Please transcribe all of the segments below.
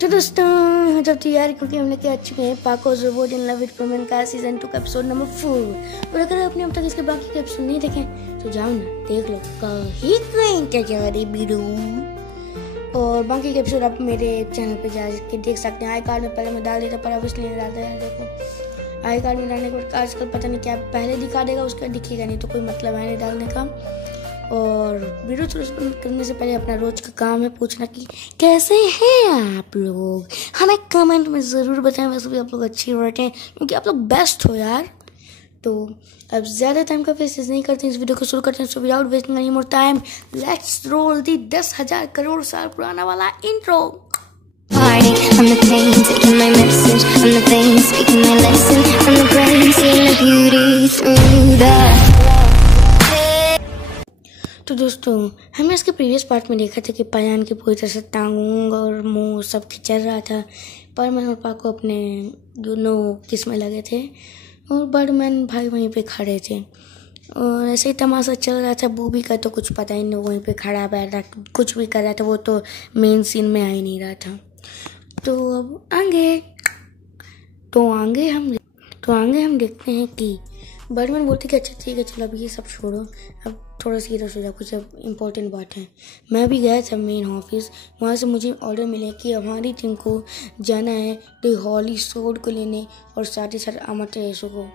तो दोस्तों जब तैयार क्योंकि हम लेके आ चुके हैं पाको's रोबोट इन लव विद परमन का सीजन 2 का एपिसोड नंबर 4। और अगर आपने अब तक इसके बाकी के एपिसोड नहीं देखे तो जाओ ना देख लो कहीं वीडियो। और बाकी के एपिसोड आप मेरे चैनल पे जा के देख सकते हैं। आई कार्ड में पहले मैं डाल देता पर अब इसलिए नहीं डालता है। देखो आई कार्ड में डालने के बाद आजकल पता नहीं क्या पहले दिखा देगा उसका दिखेगा नहीं तो कोई मतलब है नहीं डालने का। और वीडियो करने से पहले अपना रोज का काम है पूछना कि कैसे हैं आप लोग। हमें कमेंट में ज़रूर बताएं वैसे भी आप लोग अच्छी बैठे हैं क्योंकि आप लोग बेस्ट हो यार। तो अब ज़्यादा टाइम का वेस्ट नहीं करते इस वीडियो को शुरू करते हैं। So without wasting any more time let's roll the 10,000 crore साल पुराना वाला intro. Party, I'm the pain, taking my message. I'm the pain, speaking my lesson. I'm the brain, seeing the beauty through the. तो दोस्तों हमने इसके previous part में देखा था कि पायान की पूरी तरह से टांग और मुंह सब खिंचल रहा था। परमन और पाको अपने दोनों किस में लगे थे और बर्डमैन भाई वहीं पे खड़े थे और ऐसे ही तमाशा चल रहा था। बूबी का तो कुछ पता ही नहीं, वहीं पे खड़ा बैठा कुछ भी कर रहा था, वो तो मेन सीन में आ ही नहीं रहा था। तो अब आगे हम देखते हैं कि बर्डमैन बोलते कि अच्छा ठीक है चलो अब ये सब छोड़ो, अब थोड़ा सीरियस हो जाओ, कुछ अब इम्पोर्टेंट बात है। मैं भी गया था मेन ऑफिस, वहाँ से मुझे ऑर्डर मिले कि हमारी टीम को जाना है द हॉली सोर्ड को लेने और साथ ही साथ अमाटेरेसो को।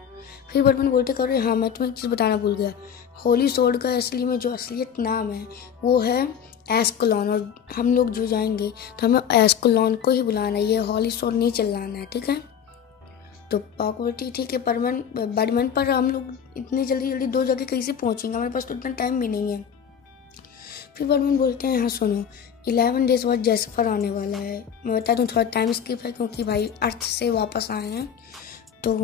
फिर बर्डमैन बोलते कर हाँ मैं तुम्हें एक चीज़ बताना भूल गया, हॉली सोर्ड का असली में जो असलियत नाम है वो है एस्कलोन और हम लोग जो जाएंगे तो हमें एस्कलोन को ही बुलाना है, ये हॉली सोर्ड नहीं चलाना है, ठीक है। तो पाको बोलती ठीक है बर्डमैन पर हम लोग इतनी जल्दी दो जगह कैसे पहुंचेंगे, हमारे पास तो इतना टाइम भी नहीं है। फिर बर्डमैन बोलते हैं हाँ सुनो 11 डेज बाद जेसिफर आने वाला है। मैं बता दूँ थोड़ा टाइम स्किप है क्योंकि भाई अर्थ से वापस आए हैं। तो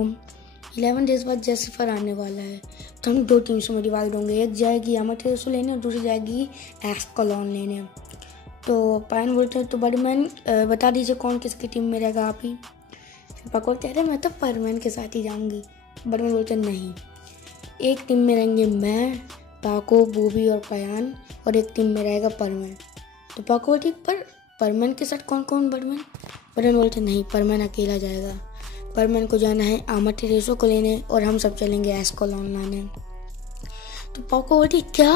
11 डेज बाद जेसिफर आने वाला है तो हम 2 टीम्स में डिवाइड होंगे, एक जाएगी अमाटेरेसो लेने और दूसरी जाएगी एस्कलोन लेने। तो पायन बोलते हैं तो बर्डमैन बता दीजिए कौन किसकी टीम में रहेगा आप ही। पाको कह रहे मैं तो परमन के साथ ही जाऊंगी। बर्डमैन बोलते नहीं, एक टीम में रहेंगे मैं, पाको, बूबी और पयान और एक टीम में रहेगा परमन। तो पाको बोलती पर परमन के साथ कौन कौन। बर्डमैन बोलते नहीं परमन अकेला जाएगा, परमन को जाना है अमाटेरेसो को लेने और हम सब चलेंगे एस्कलोन लाने। तो पाको बोलती क्या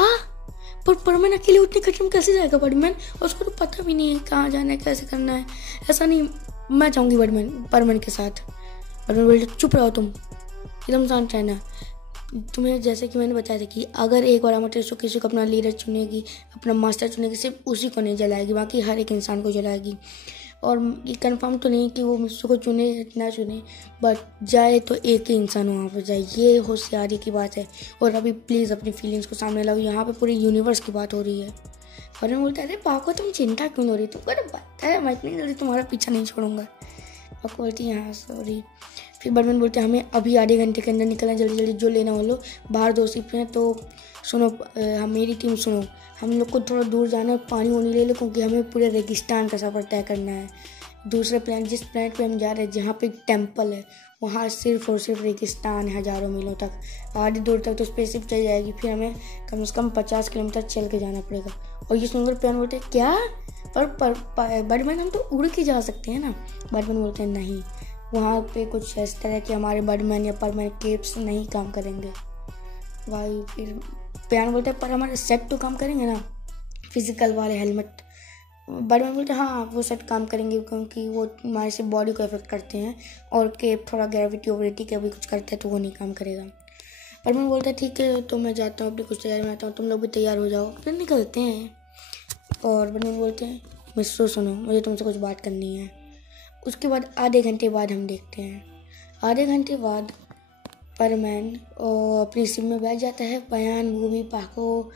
पर परमन अकेले उतने कदम कैसे जाएगा बर्डमैन, और उसको तो पता भी नहीं है कहाँ जाना है कैसे करना है। ऐसा नहीं मैं चाहूँगी परमन के साथ। बर्डमैन बोलते चुप रहो तुम एकदम शांत रहना। तुम्हें जैसे कि मैंने बताया था कि अगर एक बार अमाटेरेसो किसी को अपना लीडर चुनेगी, अपना मास्टर चुनेगी, सिर्फ उसी को नहीं जलाएगी, बाकी हर एक इंसान को जलाएगी। और ये कंफर्म तो नहीं कि वो मुझसे को चुने ना चुने, बट जाए तो एक ही इंसान वहाँ पर जाए, ये होशियारी की बात है। और अभी प्लीज़ अपनी फीलिंग्स को सामने लाओ, यहाँ पे पूरे यूनिवर्स की बात हो रही है। बर्डमैन बोलता है अरे पाको तुम चिंता क्यों हो रही, तुम अरे पता है मैं इतनी जल्दी तुम्हारा पीछा नहीं छोड़ूंगा। पाको बोलती है हाँ सॉरी। फिर बर्डमैन बोलते हैं हमें अभी आधे घंटे के अंदर निकलना, जल्दी जो लेना हो लो, बाहर 2 शिप हैं। तो सुनो मेरी टीम सुनो, हम लोग को थोड़ा दूर जाना है, पानी वानी ले लो क्योंकि हमें पूरे रेगिस्तान का सफ़र तय करना है। दूसरे प्लान जिस प्लानट पे हम जा रहे हैं जहाँ पे टेम्पल है वहाँ सिर्फ और सिर्फ रेगिस्तान है, हज़ारों मीलों तक, आधी दूर तक तो स्पेसशिप चल जाएगी, फिर हमें कम से कम 50 किलोमीटर चल के जाना पड़ेगा। और ये सुनकर प्लान बोलते हैं क्या पर बर्डमैन हम तो उड़ के जा सकते हैं ना। बर्डमैन बोलते हैं नहीं, वहाँ पे कुछ इस तरह के हमारे बर्डमैन या परमैन केप्स नहीं काम करेंगे भाई। फिर प्लान बोलते हैं पर हमारे सेट तो काम करेंगे ना, फिजिकल वाले हेलमेट। बर्डमैन बोलते हैं हाँ वो सेट काम करेंगे क्योंकि वो हमारे से बॉडी को इफेक्ट करते हैं और केप थोड़ा ग्रेविटी का भी कुछ करता है तो वो नहीं काम करेगा। बर्डमैन बोलता है ठीक है तो मैं जाता हूँ अपनी कुछ तैयारी में आता हूँ, तुम लोग भी तैयार हो जाओ। फिर निकलते हैं और बर्डमैन बोलते हैं मिस्टर सुनो मुझे तुमसे कुछ बात करनी है। उसके बाद आधे घंटे बाद हम देखते हैं, आधे घंटे बाद परमैन अपनी शिप में बैठ जाता है, पयान, बूबी, पाको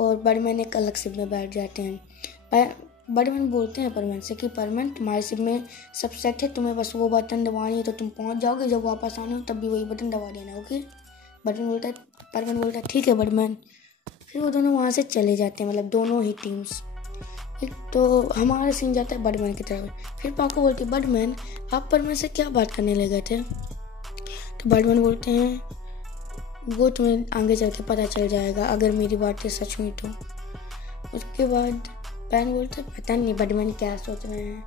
और बर्डमैन एक अलग शिप में बैठ जाते हैं। बर्डमैन बोलते हैं परमैन से कि परमैन तुम्हारे शिप में सब सेट है, तुम्हें बस वो बटन दबानी है तो तुम पहुंच जाओगे, जब वापस आना हो तब भी वही बटन दबा देना, ओके। परमैन बोलता है ठीक है बर्डमैन। फिर वो दोनों वहाँ से चले जाते हैं, मतलब दोनों ही टीम्स। एक तो हमारा सीन जाता है बर्डमैन की तरफ। फिर पाको बोलती है बर्डमैन आप परमैन से क्या बात करने लगे थे। तो बर्डमैन बोलते हैं वो तुम्हें आगे चल के पता चल जाएगा अगर मेरी बातें सच हुई तो। उसके बाद पैन बोलते पता नहीं बर्डमैन क्या सोच रहे हैं।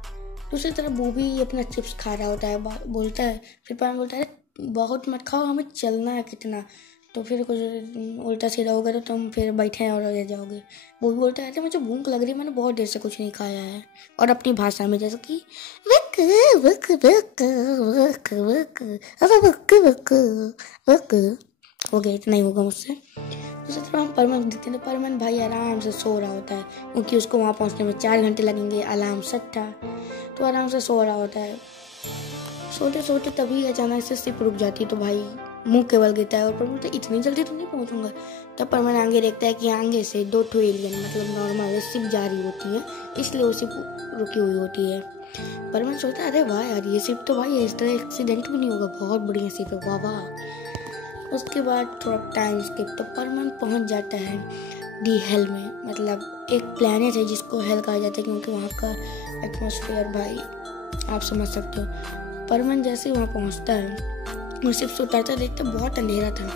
दूसरी तरफ वो भी अपना चिप्स खा रहा होता है, बोलता है, फिर परमन बोलता है बहुत मत खाओ, हमें चलना है कितना, तो फिर कुछ उल्टा सीधा होगा तो तुम फिर बैठे हैं और रह जाओगे। वो भी बोलता है मुझे भूख लग रही है, मैंने बहुत देर से कुछ नहीं खाया है, और अपनी भाषा में जैसे कि वक वक वक वक वक वक वक हो गया, इतना ही होगा मुझसे। दूसरी तरफ हम परमन देखते हैं तो परमन भाई आराम से सो रहा होता है, क्योंकि उसको वहाँ पहुँचने में 4 घंटे लगेंगे, अलार्म सेट था, तो आराम से सो रहा होता है। सोते सोते तभी अचानक से सिप रुक जाती है, तो भाई मुंह केवल गिरता है और परमन बोलता है इतनी जल्दी तो नहीं पहुंचूंगा। तब परमन आगे देखता है कि आगे से 2 एलियन मतलब नॉर्मल सिप जा रही होती है, इसलिए वो सिप रुकी हुई होती है। परमन सोचता है अरे वाह यार, ये सिप तो भाई इस तरह एक्सीडेंट भी नहीं होगा, बहुत बढ़िया सिप है, वाह वाह। उसके बाद थोड़ा टाइम स्किप, तो परमन पहुंच जाता है दी हेल में, मतलब एक प्लैनेट है जिसको हेल कहा जाता है, क्योंकि वहाँ का एटमॉस्फेयर भाई आप समझ सकते हो। परमन जैसे ही वहाँ पहुँचता है वो सिर्फ से उतरता देखता बहुत अंधेरा था,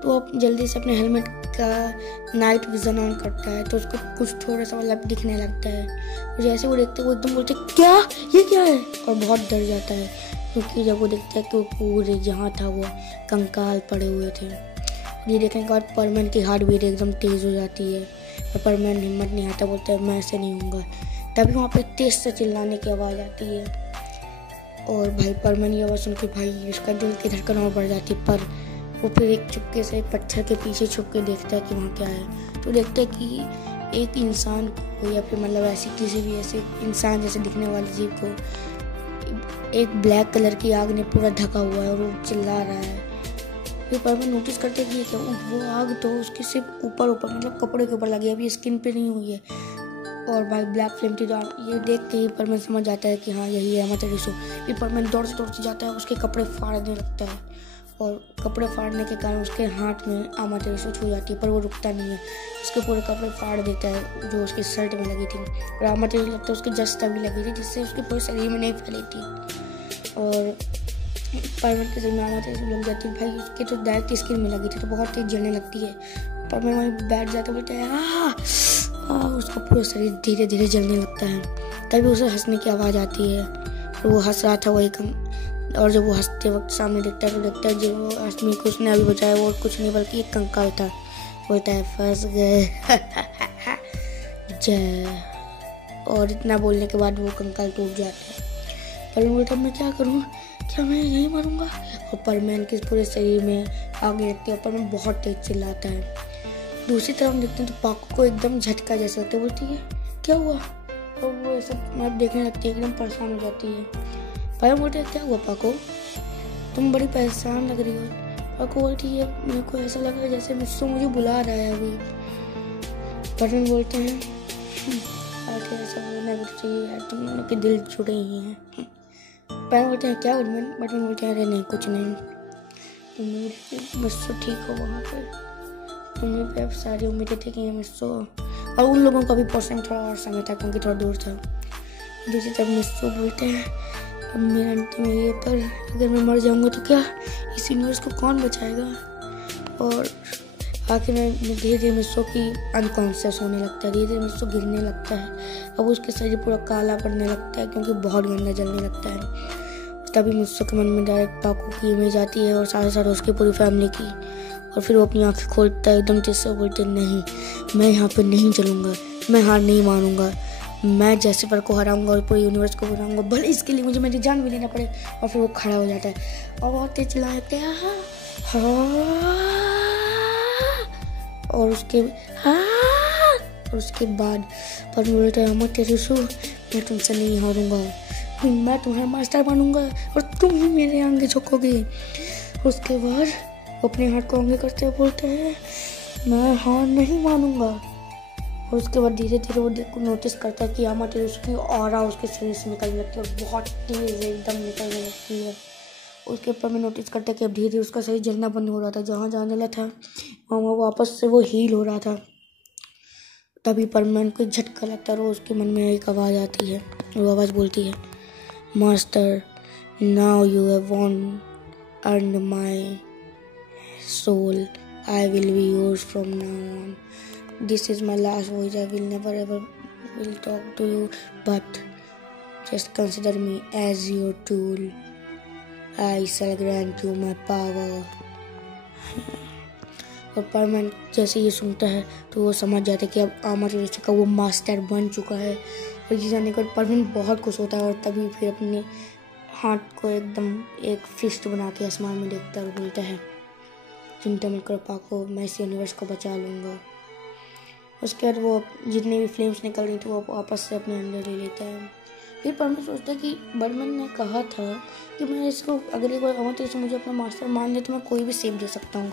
तो वो जल्दी से अपने हेलमेट का नाइट विजन ऑन करता है, तो उसको कुछ थोड़ा सा मतलब दिखने लगता है। जैसे वो देखते वो एकदम बोलते क्या, ये क्या है, और बहुत डर जाता है, क्योंकि जब वो देखता है कि वो पूरे जहाँ था वो कंकाल पड़े हुए थे। ये देखने के बाद परमन की हार्ट बीट एकदम तेज़ हो जाती है, और परमन हिम्मत नहीं आता, बोलता है मैं ऐसे नहीं होऊंगा। तभी वहाँ पर तेज से चिल्लाने की आवाज़ आती है, और भाई परमन ये आवाज़ सुन के भाई उसका दिल की धड़कन और बढ़ जाती है, पर वो फिर एक चुपके से पत्थर के पीछे छुप के देखता है कि वहाँ क्या है, तो देखता है कि एक इंसान को या फिर मतलब ऐसी किसी भी ऐसे इंसान जैसे दिखने वाले जीव को एक ब्लैक कलर की आग ने पूरा ढका हुआ है और वो चिल्ला रहा है। फिर परमन नोटिस करते हैं कि क्या वो आग तो उसके सिर्फ ऊपर मतलब कपड़े के ऊपर लगी है, अभी स्किन पे नहीं हुई है, और भाई ब्लैक फ्लेम थी। ये देख के ही परमन समझ जाता है कि हाँ यही है अमातेरुसु रिसो। फिर परमन दौड़ते जाता है, उसके कपड़े फाड़ने लगता है, और कपड़े फाड़ने के कारण उसके हाथ में अमातेरुसु छू जाती है, पर वो रुकता नहीं है, उसके पूरे कपड़े फाड़ देता है जो उसकी शर्ट में लगी थी, और अमातेरुसु लगता है उसके जस्ट तभी लगी थी, जिससे उसके पूरे शरीर में नहीं फैली थी, और परमन के शरीर में अमातेरुसु लग जाती है। भाई उसके तो डायरेक्ट स्किन में लगी थी, तो बहुत तेज जलने लगती है। परमन वहीं बैठ जाता बोलता है उसका पूरा शरीर धीरे धीरे जलने लगता है। तभी उसे हंसने की आवाज़ आती है, और वो हंस रहा था वही और जब वो हंसते वक्त सामने देखता है तो देखता है जो आदमी को उसने अभी बचाया वो कुछ नहीं बल्कि एक कंकाल था। बोलता है फंस गए जय, और इतना बोलने के बाद वो कंकाल टूट जाता है। परमन बोलता मैं क्या करूँ, क्या मैं यहीं मरूंगा, और परमन के पूरे शरीर में आग लगती है, परमन बहुत तेज चिल्लाता है। दूसरी तरफ हम देखते हैं तो पाको को एकदम झटका जैसा लगता है, बोलती है क्या हुआ, और वो ऐसा मतलब देखने लगती है, एकदम परेशान हो जाती है। परमन बोलते हैं क्या हुआ पाको, तुम बड़ी परेशान लग रही हो। पाको बोलती है मेरे को ऐसा लग रहा है जैसे मिस्सू मुझे बुला रहा है अभी। परमन बोलते हैं आगे ऐसा बोलना भी चाहिए यार, तुम लोग के दिल जुड़े ही हैं। परमन बोलते हैं क्या परमन बोलते हैं अरे नहीं कुछ नहीं, मिस्सू ठीक हो वहाँ पर, उम्मीद पे अब सारी उम्मीदें थी कि मिस्सू और उन लोगों का भी पहुंचने में थोड़ा और समय था क्योंकि थोड़ा दूर था। दूसरी तरफ मिस्सू बोलते हैं अब मेरा अंतिम ये, पर अगर मैं मर जाऊंगा तो क्या इस यूनिवर्स को कौन बचाएगा। और आखिर में धीरे धीरे मिस्सू की अनकॉन्शियस होने लगता है, धीरे धीरे मिस्सू गिरने लगता है, अब उसके शरीर पूरा काला पड़ने लगता है क्योंकि बहुत गंदा जलने लगता है। तभी मिस्सू के मन में डायरेक्ट पाको की इमेज आती है और साथ साथ उसकी पूरी फैमिली की, और फिर वो अपनी आंखें खोलता है एकदम तेज से, बोलते नहीं मैं यहाँ पे नहीं चलूँगा, मैं हार नहीं मानूंगा, मैं जैसिपर को हराऊंगा और पूरे यूनिवर्स को हराऊंगा, भले इसके लिए मुझे मेरी जान भी लेना पड़े। और फिर वो खड़ा हो जाता है और बहुत तेज चिल्लाते हैं और उसके बाद पर बोलता है अमातेरुसु मैं तुमसे नहीं हारूंगा, मैं तुम्हारा मास्टर बनूंगा और तुम ही मेरे आगे झुकोगे। उसके बाद अपने हाथ को आगे करते हुए बोलते हैं मैं हार नहीं मानूंगा। और उसके बाद धीरे धीरे वो नोटिस करता है कि अमातेरुसु की ऑरा उसके शरीर से निकलने लगती है और बहुत तेज एकदम निकलने लगती है। उसके ऊपर में नोटिस करता है कि अब धीरे धीरे उसका शरीर जलना बंद हो रहा था, जहाँ जहाँ जला था वहाँ वापस से वो हील हो रहा था। तभी परमन को झटका लगता है और उसके मन में एक आवाज़ आती है, वो आवाज़ बोलती है master now you have von earn my soul, I will be yours from now on. This is my last voyage. I will never ever will talk to you, but just consider me as your tool, I shall grant you my power. और परमैन जैसे ये सुनता है तो वो समझ जाता है कि अब आमा टेरेसा का वो मास्टर बन चुका है। और ये जानने के बाद परमैन बहुत खुश होता है और तभी फिर अपने हाथ को एकदम एक फिस्ट बना के आसमान में देखता है और बोलता है, चिंता मत करो पाको, मैं इस यूनिवर्स को बचा लूँगा। उसके बाद वो जितनी भी फ्लेम्स निकल रही थी वो वापस से अपने अंदर ले लेता है। फिर परमैन सोचता है कि बर्डमैन ने कहा था कि मैं इसको अगर एक बार आमा टेरेसा मुझे अपना मास्टर मान ले तो मैं कोई भी सेव दे सकता हूँ।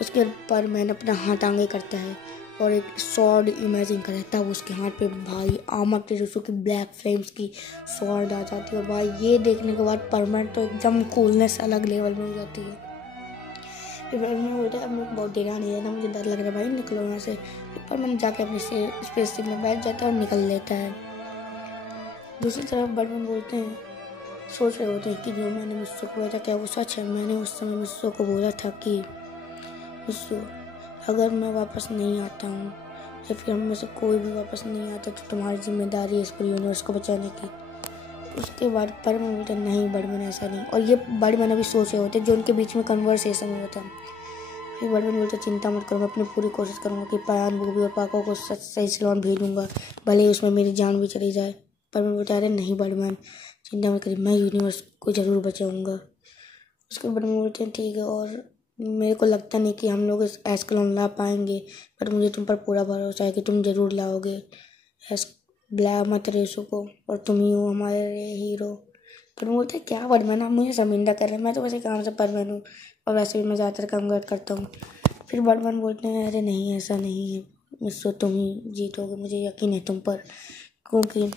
उसके बाद परमैन अपना हाथ आगे करता है और एक स्वॉर्ड इमेजिन कर रहता है। उसके हाथ पे भाई आमा टेरेसा की ब्लैक फ्लेम्स की स्वॉर्ड आ जाती है। और भाई ये देखने के बाद परमैन तो एकदम कूलनेस अलग लेवल में हो जाती है। फिर परमैन बोलता है अब मेरे को बहुत देर नहीं जाता, मुझे डर लग रहा है भाई, निकलो यहाँ से। फिर परमैन जाके अपने स्पेसशिप में बैठ जाता है और निकल लेता है। दूसरी तरफ बर्डमैन बोलते हैं, सोच रहे होते हैं कि जो मैंने मुझसे को बोला था क्या वो सच है। मैंने उस समय मुझसे को बोला था कि मुझसे अगर मैं वापस नहीं आता हूँ या फिर हम में से कोई भी वापस नहीं आता तो तुम्हारी जिम्मेदारी है इस पूरे यूनिवर्स को बचाने की। उसके बाद बर्डमैन बोलते हैं नहीं बर्डमैन ऐसा नहीं। और ये बर्डमैन अभी सोच रहे होते हैं जो उनके बीच में कन्वर्सेशन हुआ था। फिर बर्डमैन बोलते चिंता मत करो, मैं अपनी पूरी कोशिश करूँगा कि पायान बूबी और पाको को सही सलामत भेजूँगा, भले ही उसमें मेरी जान भी चली जाए। बर्डमैन बोलता अरे नहीं बर्डमैन चिंता मत करिए, मैं यूनिवर्स को ज़रूर बचाऊँगा। उसके बर्डमैन बोलते हैं ठीक है, और मेरे को लगता नहीं कि हम लोग इस एस्कलोन ला पाएंगे, पर मुझे तुम पर पूरा भरोसा है कि तुम ज़रूर लाओगे आमा टेरेसा को, और तुम ही हो हमारे हीरो। पर बोलते क्या बर्डमैन आप मुझे शर्मिंदा कर रहे हैं, मैं तो वैसे काम से परमैन हूँ और वैसे भी मैं ज़्यादातर काम करता हूँ। फिर बर्डमैन बोलते हैं अरे नहीं ऐसा नहीं है मुझसे, तुम ही जीतोगे, मुझे यकीन है तुम पर, क्योंकि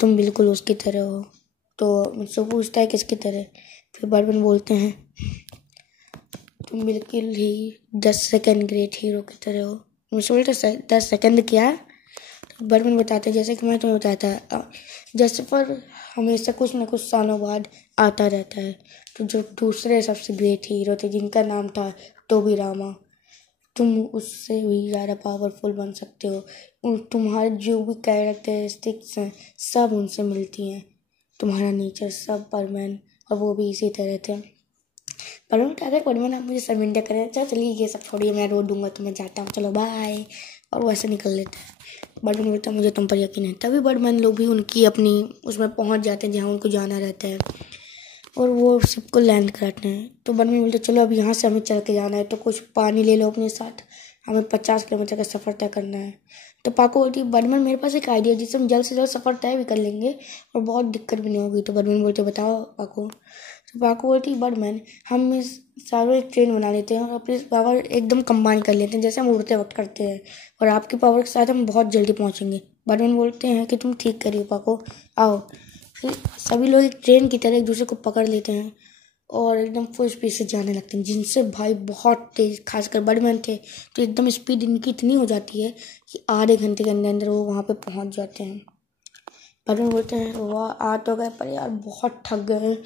तुम बिल्कुल उसकी तरह हो। तो मुझसे पूछता है किसकी तरह। फिर बर्डमैन बोलते हैं तुम बिल्कुल ही 10 सेकंड ग्रेट हीरो की तरह हो। मुझसे बोलते 10 सेकंड क्या। तो बर्डमैन बताते हैं जैसे कि मैं तुम्हें बताया था, जैसे पर हमेशा कुछ न कुछ सालों बाद आता रहता है। तो जो दूसरे सबसे ग्रेट हीरो थे जिनका नाम था टोबी रामा, तुम उससे भी ज़्यादा पावरफुल बन सकते हो। तुम्हारे जो भी कैरेक्टरिस्टिक्स हैं सब उनसे मिलती हैं, तुम्हारा नेचर सब परमैन, और वो भी इसी तरह थे। परमैन कहते हैं परमैन आप मुझे शर्मिंदा करें, चलिए ये सब छोड़िए, मैं रो दूंगा तो मैं जाता हूँ, चलो बाय। और वैसे निकल लेता है। बर्डमैन बोलता है मुझे तुम पर यकीन है। तभी बर्डमैन लोग भी उनकी अपनी उसमें पहुँच जाते हैं जहाँ उनको जाना रहता है और वो शिप को लैंड कराते हैं। तो बर्डमैन बोलते चलो अब यहाँ से हमें चल के जाना है, तो कुछ पानी ले लो अपने साथ, हमें 50 किलोमीटर का सफ़र तय करना है। तो पाको बोलती है बर्डमैन मेरे पास एक आइडिया जिससे हम जल्द से जल्द सफ़र तय भी कर लेंगे और बहुत दिक्कत भी नहीं होगी। तो बर्डमैन बोलते बताओ पाको। तो पाको बोलती है बर्डमैन हम इस सारों एक ट्रेन बना लेते हैं और अपनी पावर एकदम कंबाइन कर लेते हैं जैसे हम उड़ते वक्त करते हैं, और आपकी पावर के साथ हम बहुत जल्दी पहुँचेंगे। बर्डमैन बोलते हैं कि तुम ठीक करिए पाको, आओ। फिर सभी लोग एक ट्रेन की तरह एक दूसरे को पकड़ लेते हैं और एकदम फुल स्पीड से जाने लगते हैं, जिनसे भाई बहुत तेज, खासकर बर्डमैन थे तो एकदम स्पीड इनकी इतनी हो जाती है कि आधे घंटे के अंदर अंदर वो वहाँ पे पहुँच जाते हैं। बर्डमैन बोलते हैं वाह आ तो गए पर यार बहुत थक गए हैं।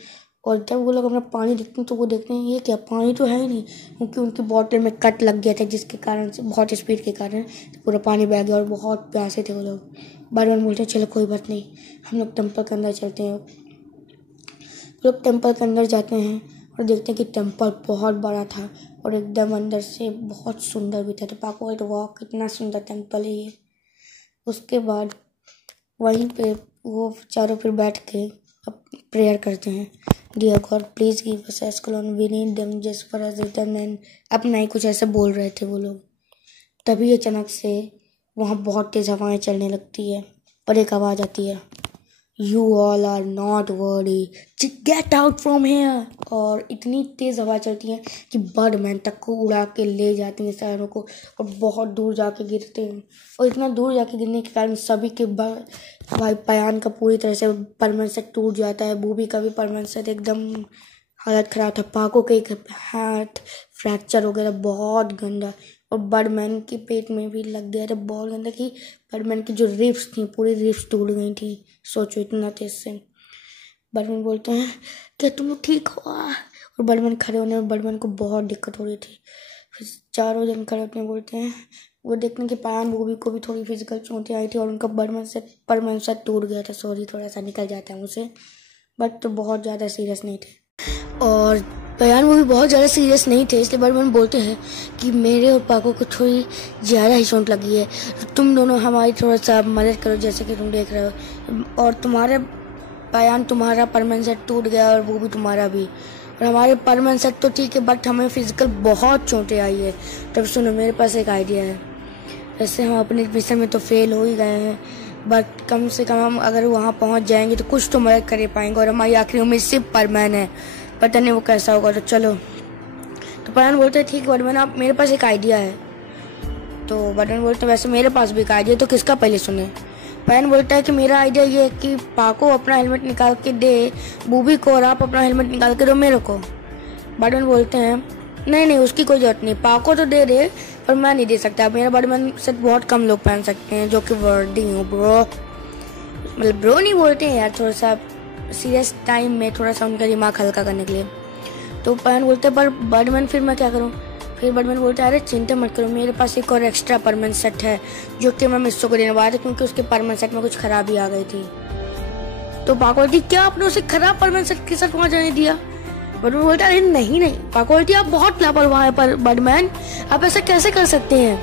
और जब वो लोग अपना पानी देखते हैं तो वो देखते हैं ये क्या, पानी तो है ही नहीं, क्योंकि उनकी बॉटल में कट लग गया था जिसके कारण से बहुत स्पीड के कारण पूरा पानी बह गया और बहुत प्यासे थे वो लोग। बर्डमैन बोलते हैं चलो कोई बात नहीं, हम लोग टेम्पल के अंदर चलते हैं। लोग टेम्पल के अंदर जाते हैं और देखते हैं कि टेम्पल बहुत बड़ा था और एकदम अंदर से बहुत सुंदर भी था। तो पाको बोलते वाह कितना सुंदर टेम्पल है ये। उसके बाद वहीं पे वो चारों फिर बैठ के अब प्रेयर करते हैं, dear God please give us एस्कलोन, we need them just for us return and अपना ही कुछ ऐसे बोल रहे थे वो लोग। तभी अचानक से वहाँ बहुत तेज़ हवाएं चलने लगती है पर एक आवाज़ आती है, You all are not worthy, get out from here। और इतनी तेज़ हवा चलती है कि बर्डमैन तक को उड़ा के ले जाती हैं सारों को और बहुत दूर जाके गिरते हैं। और इतना दूर जाके गिरने के कारण सभी के भाई पायान का पूरी तरह से परमैन से टूट जाता है, बूबी का भी परमैन से एकदम हालत ख़राब था, पाको के एक हाथ फ्रैक्चर हो गया था बहुत गंदा, और बर्डमैन के पेट में भी लग गया था बहुत गंदा कि बर्डमैन की जो रिब्स थी पूरी रिब्स टूट गई थी। सोचो इतना तेज से। बर्डमैन बोलते हैं क्या तुम लोग ठीक हो। और बर्डमैन खड़े होने में बर्डमैन को बहुत दिक्कत हो रही थी। फिर चारों जन खड़े होते बोलते हैं वो देखने के पायान मूवी को भी थोड़ी फिजिकल चोटें आई थी और उनका परमानेंट सेट टूट गया था। सॉरी, थोड़ा सा निकल जाता है मुझसे, बट तो बहुत ज़्यादा सीरियस नहीं थे। और पायान मूवी बहुत ज़्यादा सीरियस नहीं थे, इसलिए बर्डमैन बोलते हैं कि मेरे और पाको को थोड़ी ज़्यादा ही चोट लगी है, तो तुम दोनों हमारी थोड़ा सा मदद करो, जैसे कि तुम देख रहे हो। और तुम्हारे पायान, तुम्हारा परमानेंट सेट टूट गया और वो भी तुम्हारा भी, और हमारे परमानेंट सेट तो ठीक है, बट हमें फिजिकल बहुत चोटें आई है। तब सुनो, मेरे पास एक आइडिया है। वैसे हम अपने मिशन में तो फेल हो ही गए हैं, बट कम से कम हम अगर वहाँ पहुँच जाएंगे तो कुछ तो मदद कर पाएंगे। और हमारी आखिरी उम्मीद सिर्फ परमैन है, पता नहीं वो कैसा होगा, तो चलो। तो परमैन बोलते हैं ठीक है बर्डमैन, आप मेरे पास एक आइडिया है। तो बर्डमैन बोलते हैं वैसे मेरे पास भी एक आइडिया, तो किसका पहले सुने। परमैन बोलता है कि मेरा आइडिया ये है कि पाको अपना हेलमेट निकाल के दे बूबी को, और आप अपना हेलमेट निकाल के दो मेरे को। बर्डमैन बोलते हैं नहीं, उसकी कोई जरूरत नहीं, पाको तो दे दे पर मैं नहीं दे सकता। मेरा बर्डमैन सेट बहुत कम लोग पहन सकते हैं, जो कि वर्दी हूँ ब्रो, मतलब ब्रो नहीं बोलते हैं यार, थोड़ा सा सीरियस टाइम में थोड़ा सा उनका दिमाग हल्का करने के लिए। तो परमैन बोलते हैं पर बर्डमैन फिर मैं क्या करूँ। फिर बर्डमैन बोलता है अरे चिंता मत करो, मेरे पास एक और एक्स्ट्रा परमानेंट सेट है जो कि मैं मिस्सो को देने वाला था, क्योंकि उसके परमानेंट सेट में कुछ खराबी आ गई थी। तो पाको बोलती क्या आपने उसे खराब परमानेंट सेट के साथ वहाँ जाने दिया। बर्डमैन बोलता है अरे नहीं, पाको बोलती आप बहुत लापरवाह है पर बर्डमैन, आप ऐसा कैसे कर सकते हैं।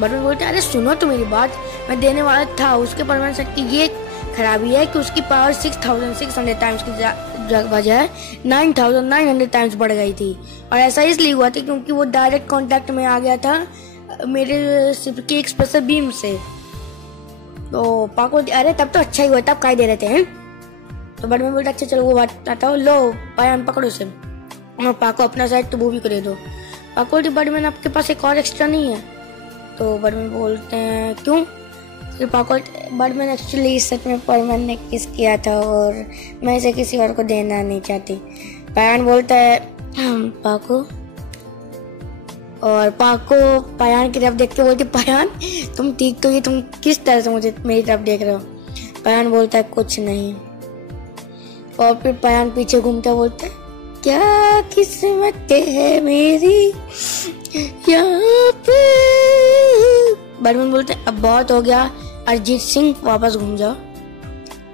बर्डमैन बोलते हैं अरे सुनो तो मेरी बात, मैं देने वाला था। उसके परमानेंट सेट की ये खराबी है कि उसकी पावर 6600 टाइम्स की बजाय 9900 टाइम्स बढ़ गई थी, और ऐसा इसलिए हुआ था क्योंकि वो डायरेक्ट कांटेक्ट में आ गया था मेरे शिप की एक स्पेशल बीम से। तो पाको अरे तब तो अच्छा ही हुआ, तब काय दे रहे थे हैं। तो बर्डमैन बोलता अच्छा चलो वो बात आता हो, लो पायान पकड़ो से, और पाको अपना साइड तो वो भी कर दो। पाको बोलती बर्डमैन आपके पास एक और एक्स्ट्रा नहीं है। तो बर्डमैन बोलते हैं क्यों। फिर पाको बर्डमैन एक्चुअली इस सेट में परमैन ने किस किया था और मैं इसे किसी और को देना नहीं चाहती। पायान बोलता है पाको, और पाको पायान की तरफ देख के बोलती पायान तुम ठीक तो, ये तुम किस तरह से मुझे मेरी तरफ देख रहे हो। पायान बोलता है कुछ नहीं, और फिर पायान पीछे घूमता बोलता है क्या किस्मत है मेरी यहाँ पे। बर्डमैन बोलते हैं अब बहुत हो गया, अरिजीत सिंह वापस घूम जाओ।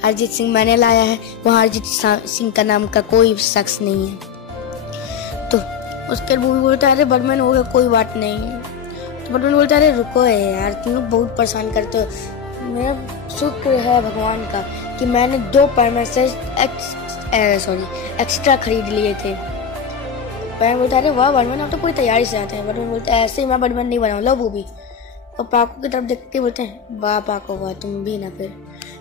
अरिजीत सिंह मैंने लाया है, वहाँ अरिजीत सिंह का नाम का कोई शख्स नहीं है। तो उसके वो भी बोलता है अरे बर्डमैन हो गया कोई बात नहीं। तो बर्डमैन बोलता है अरे रुको है यार, तुम लोग बहुत परेशान करते हो। मेरा शुक्र है भगवान का कि मैंने 2 परमानेंट एक्स्ट्रा खरीद लिए थे। बर्डमैन बोलता है अरे वाह बर्डमैन आप तो पूरी तैयारी से आते हैं। बर्डमैन बोलता है ऐसे ही मैं बर्डमैन नहीं बनाऊँ, लो बूबी। और पाको की तरफ देखते बोलते हैं वाह पाको वाह तुम भी ना।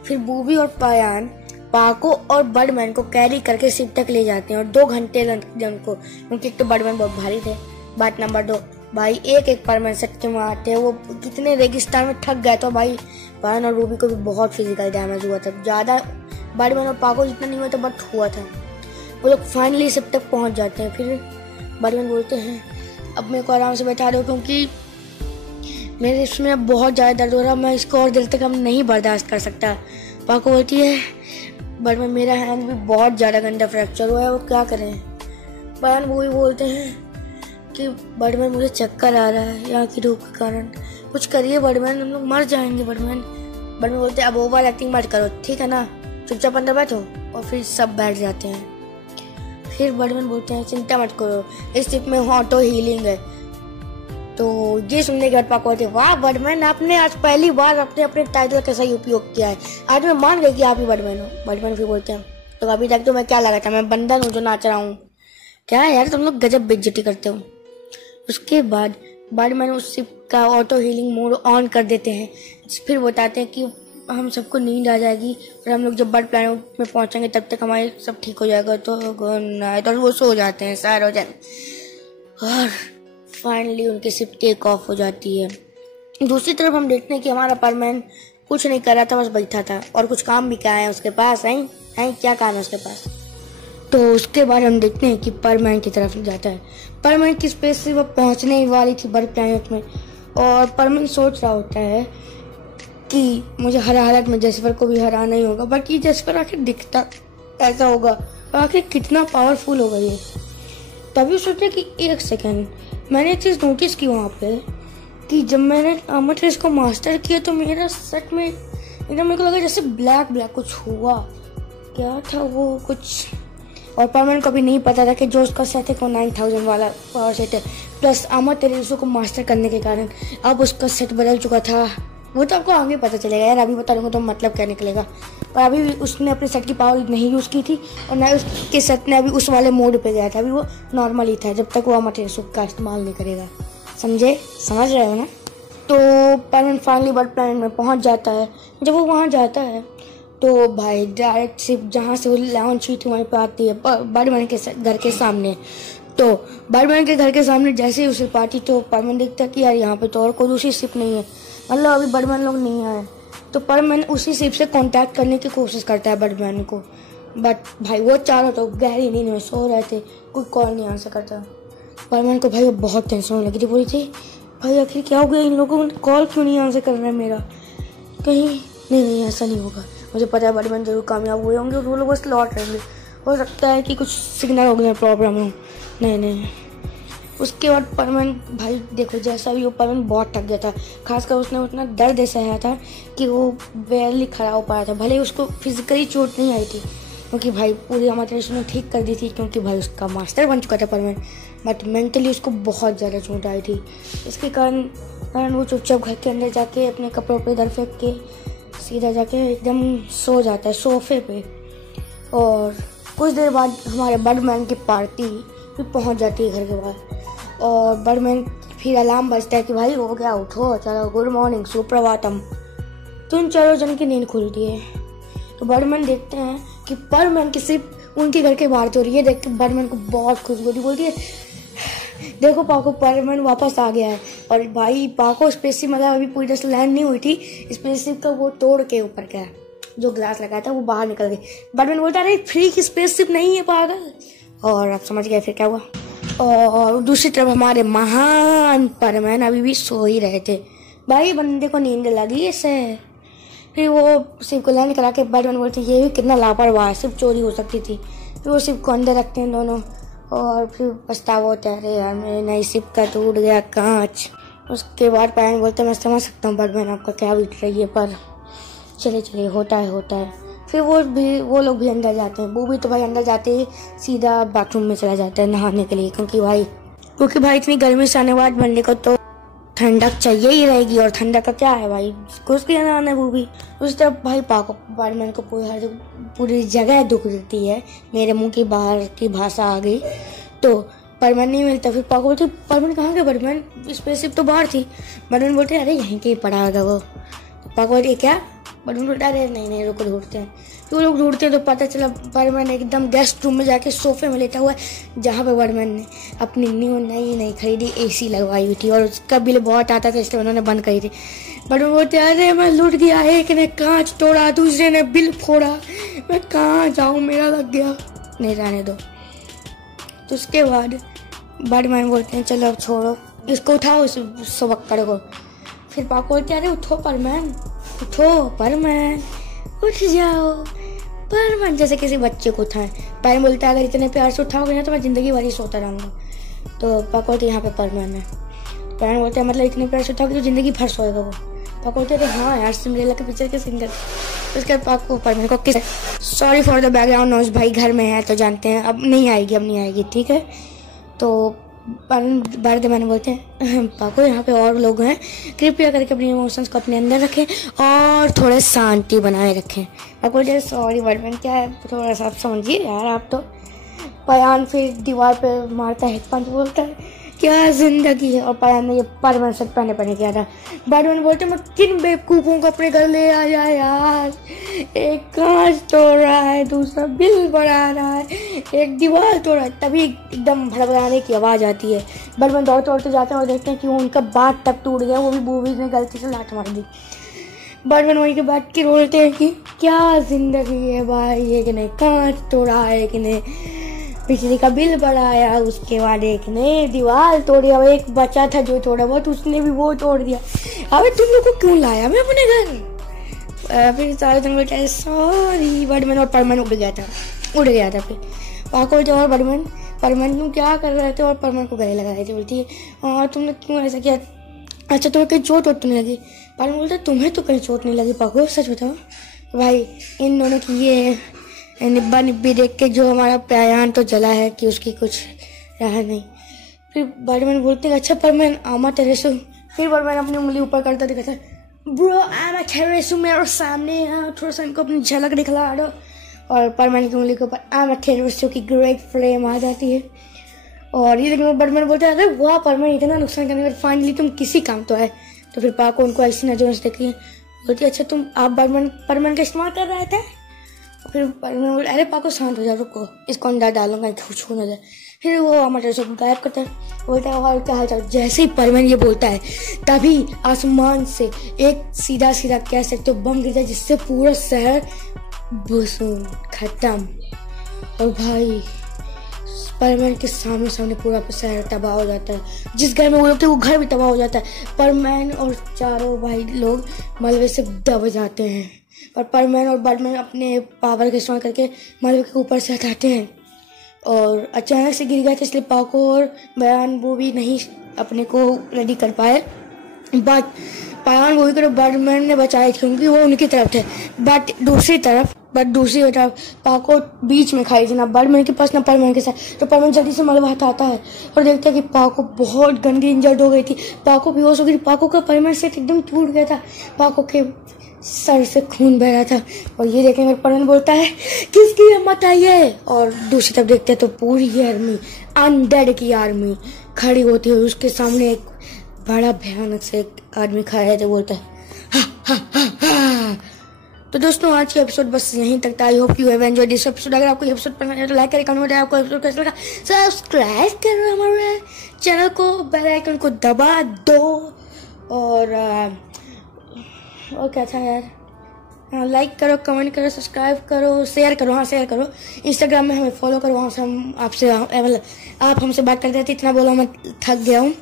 फिर बूबी और पायान पाको और बर्डमैन को कैरी करके शिप तक ले जाते हैं, और 2 घंटे लगते हैं उनको, क्योंकि एक तो बर्डमैन बहुत भारी थे। बात नंबर 2, भाई एक परमानेंट सेट के मारते वो कितने रेगिस्तान में थक गए। तो भाई पायान और रूबी को भी बहुत फिजिकल डैमेज हुआ था, ज़्यादा बर्डमैन और पाको जितना नहीं हुआ था बट हुआ था। वो लोग फाइनली शिप तक पहुँच जाते हैं। फिर बर्डमैन बोलते हैं अब मेरे को आराम से बैठा दो, क्योंकि मेरे इसमें बहुत ज़्यादा दर्द हो रहा, मैं इसको और देर तक हम नहीं बर्दाश्त कर सकता। पाको बोलती है बर्डमैन मेरा हैंड भी बहुत ज़्यादा गंदा फ्रैक्चर हुआ है, वो क्या करें। पायान वो भी बोलते हैं कि बर्डमैन मुझे चक्कर आ रहा है यहाँ की धूप के कारण, कुछ करिए बर्डमैन, हम लोग मर जाएंगे बर्डमैन। बर्डमैन बोलते हैं अब ओवर एक्टिंग मत करो ठीक है ना, चुपचाप अंदर बैठो। और फिर सब बैठ जाते हैं। फिर बर्डमैन बोलते हैं चिंता मत करो, इस शिप में ऑटो हीलिंग है। तो ये सुनने के बाद पाको बोलते वाह बर्डमैन आपने आज पहली बार अपने टाइटल का सही उपयोग किया है, आज मैं मान गई कि आप ही बर्डमैन हो। बर्डमैन फिर बोलते हैं तो अभी तक तो मैं क्या लगा था, मैं बंदर हूँ जो नाच रहा हूँ, क्या यार तुम लोग गजब बेइज्जती करते हो। उसके बाद बर्डमैन उस शिप का ऑटो हीलिंग मोड ऑन कर देते हैं। फिर बताते हैं कि हम सबको नींद आ जाएगी और हम लोग जब बर्ड प्लैनेट में पहुंचेंगे तब तक हमारे सब ठीक हो जाएगा। तो वो सो जाते हैं, सैर हो जाए, और फाइनली उनकी शिप टेक ऑफ हो जाती है। दूसरी तरफ हम देखते हैं कि हमारा परमैन कुछ नहीं कर रहा था, बस बैठा था, और कुछ काम भी क्या है उसके पास है क्या काम है उसके पास। तो उसके बाद हम देखते हैं कि परमैन की तरफ जाता है। परमैन की स्पेस से वो पहुंचने ही वाली थी बर्ड प्लैनेट में, और परमैन सोच रहा होता है कि मुझे हर हालत में जेसिफर को भी हराना ही होगा, बट ये जेसिफर आखिर दिखता ऐसा होगा और आखिर कितना पावरफुल होगा ये। तभी सोचा कि एक सेकेंड, मैंने एक चीज़ नोटिस की वहाँ पे कि जब मैंने अमरटेस को मास्टर किया तो मेरा सेट में एकदम मेरे को लगा जैसे ब्लैक ब्लैक कुछ हुआ, क्या था वो कुछ। और परमानेंट को भी नहीं पता था कि जो उसका सेट है वो 9000 वाला पावर सेट है, प्लस अमरटेस को मास्टर करने के कारण अब उसका सेट बदल चुका था। वो तो आपको आगे पता चलेगा यार, अभी बता दूंगा तो मतलब क्या निकलेगा। पर अभी उसने अपने सेट की पावर नहीं यूज़ की थी और ना उसके सेट ने अभी उस वाले मोड पे गया था, अभी वो नॉर्मल ही था जब तक वो अमरटेस का इस्तेमाल नहीं करेगा। समझ रहे हो ना। तो परमानेंट फाइनली बर्ड प्लैनेट में पहुंच जाता है। जब वो वहाँ जाता है तो भाई डायरेक्ट सिर्फ जहाँ से वो लॉन्च हुई थी वहीं पे आती है बर्डमैन के घर के सामने। तो बर्डमैन के घर के सामने जैसे ही उसे पाती तो परमानेंट देखता है कि यार यहाँ पे तो और कोई दूसरी शिप नहीं है, मतलब अभी बर्डमैन लोग नहीं आए। तो परमानेंट उसी शिप से कांटेक्ट करने की कोशिश करता है बर्डमैन को, बट भाई वो चारों तो गहरी नींद में सो रहे थे, कोई कॉल नहीं आंसर करता। परमानेंट को भाई वो बहुत टेंशन होने लगी थी, बोली थी भाई आखिर क्या हो गया, इन लोगों को कॉल क्यों नहीं आंसर कर रहा है मेरा, कहीं नहीं ऐसा नहीं होगा, मुझे पता है बर्डमैन जरूर कामयाब हुए होंगे और वो लोग बस लौट रहेंगे, हो सकता है कि कुछ सिग्नल हो गया प्रॉब्लम हो। नहीं। उसके बाद परमानेंट भाई देखो जैसा भी वो परमानेंट बहुत थक गया था, खासकर उसने उतना दर्द सहा था कि वो बेयरली खड़ा हो पाया था। भले उसको फिजिकली चोट नहीं आई थी क्योंकि भाई पूरी अमरटेस ने ठीक कर दी थी क्योंकि भाई उसका मास्टर बन चुका था परमानेंट, बट मेंटली उसको बहुत ज़्यादा चोट आई थी। इसके कारण वो चुपचाप घर के अंदर जाके अपने कपड़ों पे इधर फेंक के सीधा जाके एकदम सो जाता है सोफे पे। और कुछ देर बाद हमारे बर्डमैन की पार्टी भी पहुंच जाती है घर के बाहर और बर्डमैन फिर अलार्म बजता है कि भाई हो गया उठो चलो गुड मॉर्निंग सुप्रभातम। तो इन चारों जन की नींद खुलती है तो बर्डमैन देखते हैं कि परमैन की सिर्फ उनके घर के बाहर तो रही है। देख के बर्डमैन को बहुत खुशी होती, बोलती है देखो पाको परमैन वापस आ गया है। और भाई पाको स्पेसशिप मतलब अभी पूरी तरह से लैंड नहीं हुई थी, स्पेसशिप का वो तोड़ के ऊपर गया, जो ग्लास लगाया था वो बाहर निकल गई। बर्डमैन बोलता अरे फ्री की स्पेसशिप नहीं है पागल। और आप समझ गए फिर क्या हुआ। और दूसरी तरफ हमारे महान परमैन अभी भी सो ही रहे थे। भाई बंदे को नींद लगी इसे। फिर वो शिप को लैंड करा के बर्डमैन बोलते ये भी कितना लापरवाह है, शिप चोरी हो सकती थी। फिर वो शिप को अंदर रखते हैं दोनों और फिर पछतावा होता है अरे यार मेरी नई शिप का टूट गया कांच। उसके बाद परमैन बोलते मैं समझ सकता हूँ बर्डमैन आपका क्या बीत रही है, पर चलिए होता है। फिर वो लोग भी अंदर जाते हैं। वो भी तो भाई अंदर जाते ही सीधा बाथरूम में चला जाता है नहाने के लिए क्योंकि भाई इतनी गर्मी से आने बाद बंदे को तो ठंडक चाहिए ही रहेगी। और ठंडक का क्या है भाई कुछ भी नहाना है वो भी। उस तरफ भाई पाको बर्डमैन को पूरी जगह दुख देती है, मेरे मुंह की बाहर की भाषा आ गई तो परमैन नहीं मिलता। फिर पाको बोलती परमैन कहाँ गया, बर्डमैन स्पेसशिप तो बाहर थी। बर्डमैन बोलते अरे यहीं कहीं पड़ा होगा वो। पाको बोलती क्या, बर्डमैन बोलता अरे नहीं रुको ढूंढते हैं। तो वो लोग ढूंढते हैं तो पता चला बर्डमैन एकदम गेस्ट रूम में जाके सोफे में लेटा हुआ है जहाँ पे बर्डमैन ने अपनी नई खरीदी एसी लगवाई हुई थी और उसका बिल बहुत आता था इसलिए उन्होंने बंद करी थी। बर्डमैन बोलते अरे मैं लूट गया, एक ने कांच तोड़ा दूसरे ने बिल फोड़ा, मैं कहाँ जाऊँ मेरा लग गया, नहीं जाने दो। तो उसके बाद बर्डमैन बोलते हैं चलो अब छोड़ो इसको, उठाओ इस सबक्कड़ को। फिर पाको बोलते अरे उठो परमैन उठ जाओ परमैन, जैसे किसी बच्चे को उठाए। परमैन बोलता है अगर इतने प्यार से उठाओगे ना तो मैं जिंदगी भर ही सोता रहूँगा। तो पाको बोलते यहाँ पे परमैन है। परमैन बोलते हैं मतलब इतने प्यार से उठाओगे तो जिंदगी भर सोएगा वो। पाको बोलते हैं हाँ यार सिंड्रेला के पिक्चर के सिंगर। उसके बाद पाको परमैन को किस sorry for the background noise, भाई घर में है तो जानते हैं अब नहीं आएगी ठीक है। तो बर्डमैन बोलते हैं पाको यहाँ पे और लोग हैं, कृपया करके अपने इमोशंस को अपने अंदर रखें और थोड़े शांति बनाए रखें। पाको बोलते हैं सॉरी बर्डमैन क्या है थोड़ा सा आप समझिए यार आप तो। पयान फिर दीवार पे मारता है पंच, बोलता है क्या जिंदगी है। और पयान ने ये परमैन से पहने किया था। बर्डमैन बोलते मैं किन बेवकूफ़ों को अपने घर ले आया यार, एक कांच तोड़ रहा है दूसरा बिल बढ़ा रहा है एक दीवार तोड़ रहा है। तभी एकदम भड़बड़ाने की आवाज़ आती है। बर्डमैन दौड़ते जाते हैं और देखते हैं कि उनका बात तक टूट गया, वो भी बूबी ने गलती से लात मार दी। बर्डमैन वहीं के बात की बोलते हैं कि क्या जिंदगी है भाई, एक ने कांच तोड़ा है एक ने बिजली का बिल बढ़ाया, उसके बाद एक ने दीवार तोड़ दिया, एक बचा था जो थोड़ा बहुत उसने भी वो तोड़ दिया। अबे तुम लोग को क्यों लाया मैं अपने घर। फिर सारे जन बोलते हैं सॉरी। बर्डमैन और परमैन उड़ गया था। फिर पाको और परमैन तुम क्या कर रहे थे और परमैन को गले लगा रहे थे। बोलती है और तुमने क्यों ऐसा किया। अच्छा तुम्हें कहीं चोट वोट तो नहीं लगी? पारुल बोलता है तुम्हें तो कहीं चोट नहीं लगी पाको, सच बताओ। भाई इन दोनों की ये निब्बा निब्बी देख के जो हमारा प्यायान तो जला है कि उसकी कुछ रहा नहीं। फिर बैडमैन बोलते हैं अच्छा पर मैं आमा टेरेसो। फिर बैडमैन अपनी उंगली ऊपर करता दिखाता है ब्रो आमा टेरेसो मेरे सामने, थोड़ा सा इनको अपनी झलक दिखला दो। और परमैन की उंगली के ऊपर आमा टेरेसो की ग्रेट फ्लेम आ जाती है। और ये देखने बैडमैन बोलते हैं अरे वाह परमैन इतना नुकसान करने के बाद फाइनली तुम किसी काम तो है। तो फिर पाको उनको ऐसी नजरों से देखी बोलती है अच्छा तुम आप परमैन का इस्तेमाल कर रहे थे? फिर परमैन बोले अरे पाको शांत हो जाओ, रुको इसको अंदर डालूंगा छू ना जाए। फिर वो हमारे से गायब करता है। बोलता है और क्या हाल चाल। जैसे ही परमैन ये बोलता है तभी आसमान से एक सीधा सीधा कह सकते हो बम गिरता है जिससे पूरा शहर भूसुन खत्म। और भाई परमैन के सामने सामने पूरा शहर तबाह हो जाता है। जिस घर में वो लोग थे वो घर भी तबाह हो जाता है। परमैन और चारों भाई लोग मलबे से दब जाते हैं। पर परमैन और बैडमैन अपने पावर का इस्तेमाल करके मलबे के ऊपर से हटाते हैं। और अचानक से गिर गया था इसलिए पाको और बयान वो भी नहीं अपने को रेडी कर पाए। बट पायान वो भी बैडमैन ने बचाए थे क्योंकि वो उनकी तरफ थे। बट दूसरी तरफ पाको बीच में खाई थी, ना बैडमैन के पास ना परमैन के साथ। तो परमैन जल्दी से मलबा हटाता है और देखता है कि पाको बहुत गंदी इंजर्ड हो गई थी। पाको बेहोश हो गई। पाको का परमैन सेट एकदम टूट गया था। पाको के सर से खून बह रहा था। और ये देखने में परमैन बोलता है किसकी हिम्मत आई है। और दूसरी तरफ देखते हैं तो पूरी आर्मी अनडेड की आर्मी खड़ी होती है। उसके सामने एक बड़ा भयानक से एक आदमी खड़ा है जो बोलता है हा, हा, हा, हा। तो दोस्तों आज का एपिसोड बस यहीं तक था। I hope you have enjoyed this episode. अगर आपको एपिसोड पसंद आया तो लाइक करें, कमेंट करें। आपको एपिसोड कैसा लगा सब्सक्राइब करो हमारे चैनल को, बेल आइकन को दबा दो। और क्या था यार, हाँ लाइक करो, कमेंट करो, सब्सक्राइब करो, शेयर करो। हाँ शेयर करो। इंस्टाग्राम में हमें फॉलो करो, वहाँ से हम आपसे आप हमसे बात करते थे। इतना बोला मैं थक गया हूँ।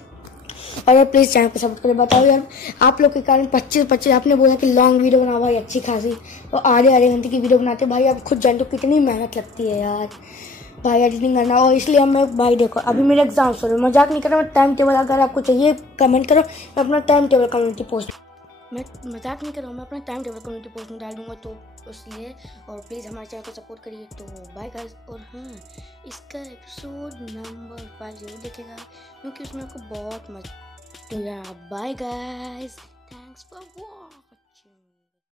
और प्लीज़ चैनल को सपोर्ट करें। बताओ यार आप लोग के कारण 25 आपने बोला कि लॉन्ग वीडियो बनाओ भाई अच्छी खासी, तो आधे घंटे की वीडियो बनाते भाई। आप खुद जानते हो कितनी मेहनत लगती है यार भाई एडिटिंग करना। और इसलिए मैं भाई देखो अभी मेरे एग्जाम शुरू है, मजाक नहीं कर रहा मैं। टाइम टेबल अगर आपको चाहिए कमेंट करो, मैं अपना टाइम टेबल कम्युनिटी पोस्ट, मैं मजाक नहीं कर रहा हूँ, मैं अपना टाइम टेबल कम्युनिटी पोस्ट में डाल दूँगा। तो इसलिए और प्लीज़ हमारे चैनल को सपोर्ट करिए। तो बाय गाइस। और हाँ इसका एपिसोड नंबर 5 जरूर देखेगा क्योंकि उसमें आपको बहुत मजा। Bye guys, thanks for watching.